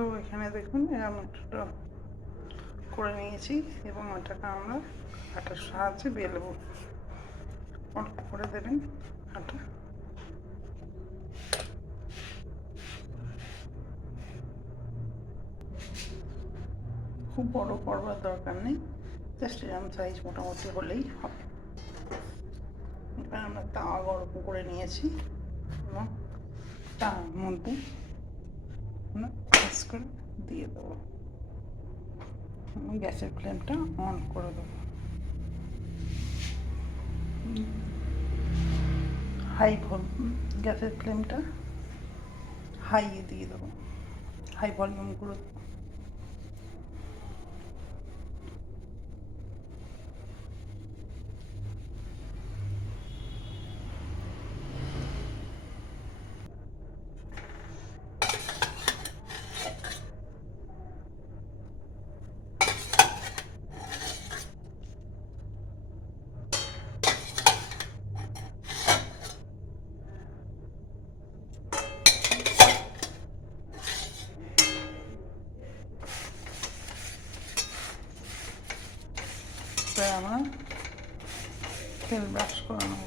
তো এখানে দেখুন এরকম একটা করে নিয়েছি এবং এটাকে আমরা আটার সাহায্যে বেলবো। অল্প করে দেবেন আটা। খুব বড় করবার দরকার নেই, জাস্ট এরকম সাইজ মোটামুটি হলেই হবে। এবার আমরা তাওয়া গরম করে নিয়েছি এবং তার মধ্যে আমরা প্রেস করে দিয়ে দেবো। আমি গ্যাসের ফ্লেমটা অন করে দেবো, গ্যাসের ফ্লেমটা হাইয়ে দিয়ে দেবো, হাই ভলিউম করে দেবো। আমরা তেল ব্রাশ করে নেব।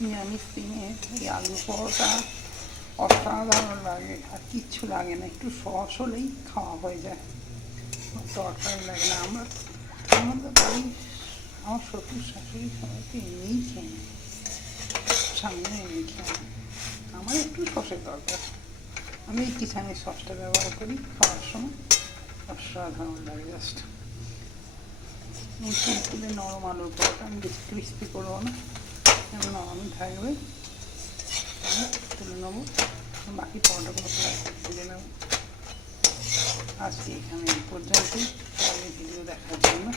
নিরামিষ দিনে এই আলু পরোটা অসাধারণ লাগে, আর কিচ্ছু লাগে না, একটু সস হলেই খাওয়া হয়ে যায়, তরকারি লাগে না। আমাদের বাড়ি আমার শ্বশুর শাশুড়ি সবাইকে এমনিই খেয়ে নেয়, সামনে এমনি খেয়ে নেয়। আমার একটু সসের দরকার, আমি এই কিষানের সসটা ব্যবহার করি খাওয়ার সময়, অসাধারণ লাগে। জাস্ট তুলে নরম আলুর পরোটা আমি বেশি ক্রিস্পি করবো না, নরমই থাকবে, তুলে নেবো, বাকি পরোটাগুলো তুলে নেব। আজকে এখানে এই পর্যন্তই। পরের ভিডিও দেখার জন্য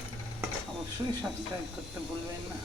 অবশ্যই সাবস্ক্রাইব করতে ভুলবেন না।